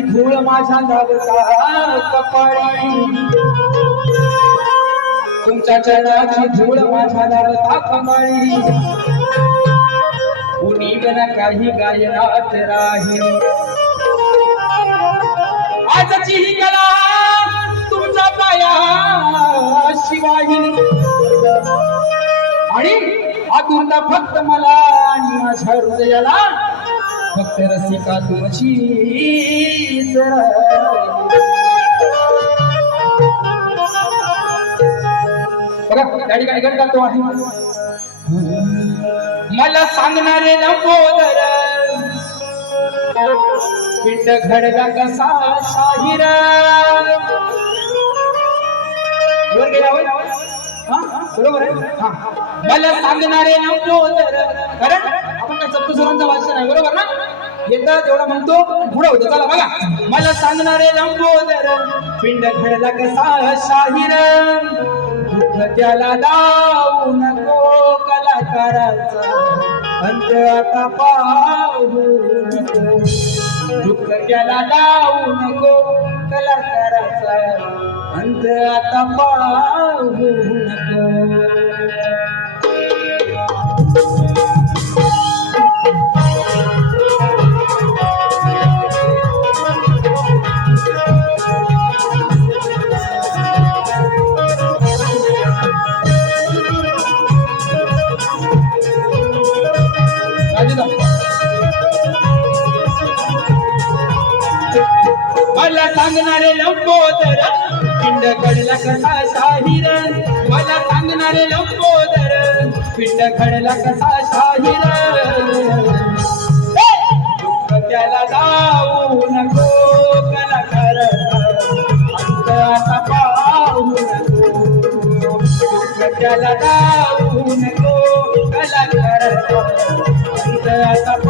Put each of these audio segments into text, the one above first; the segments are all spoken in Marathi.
चरणाची धूळ माझ्या कपाळी. तुमच्या चरणाची धूळ माझ्या लागता कमाळी कुणी बिना काही गायनात राहील आजची ही कला तुमचा पाया शिवाही आणि आतुरता फक्त मला आणि माझ्या हृदयाला फक्त रसिका तुमची बघा गाडी गाडी गाडी गातो आहे मला सांगणारे लंबोदर पिंड घडला कसा शाहीर. वर गेला बरोबर आहे? मला सांगणारे लंबोदर कारण आपण काय सप्तसुरांचं वाचन आहे बरोबर ना? येतात एवढा म्हणतो पुढं होतं. चला बघा. मला सांगणारे लंबोदर पिंड घडला कसा शाहीर? त्याला दाऊ नको कलाकाराचा. अंत आता पाहू. दुःख त्याला दाऊ नको कलाकाराचा. अंत आता पाहू. मला सांगणारे लंबोदर पिंड घडला कसा शाहीर? मला सांगणारे लंबोदर पिंड घडला कसा शाहीर? त्याला जाऊ नको कलाकार आता पाहू नको. त्याला जाऊ नको कलाकार आता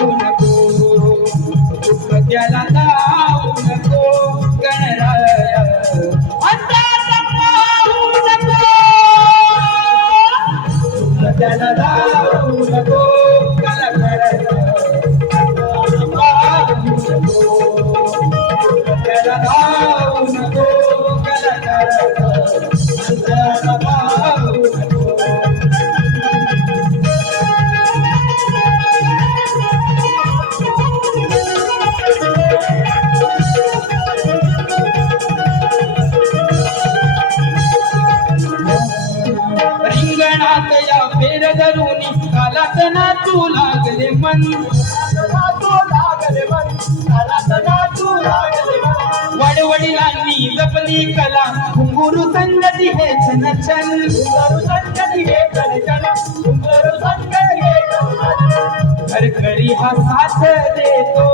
नको दुःख त्याला जाऊ नको गणराया अंत आता पाहू नको दुःख त्याला जाऊ नको गणराया अंत या फेर धरुनी कालात ना तू लागले मन. वडवडिलांनी जपली कला घुंगुरू संगती हे छन छन. घुंगरू संगती हे छन छन घुंगरू संगती हे घरघरी हा साथ देतो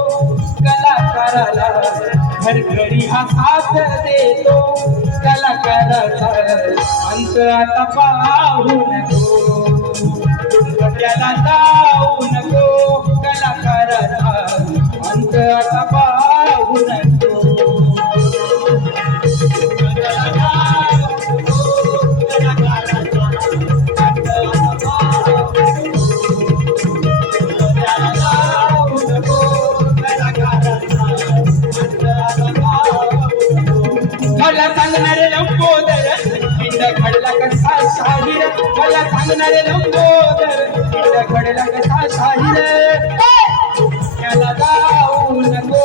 कलाकाराला घरघरी हा साथ देतो कलाकाराला अंत आता पाहू नको शाहीर मला सांगणारे लंबोदर तिला घडला कसा शाहीर त्याला आता पाहू नको.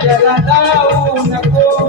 त्याला जाऊ नको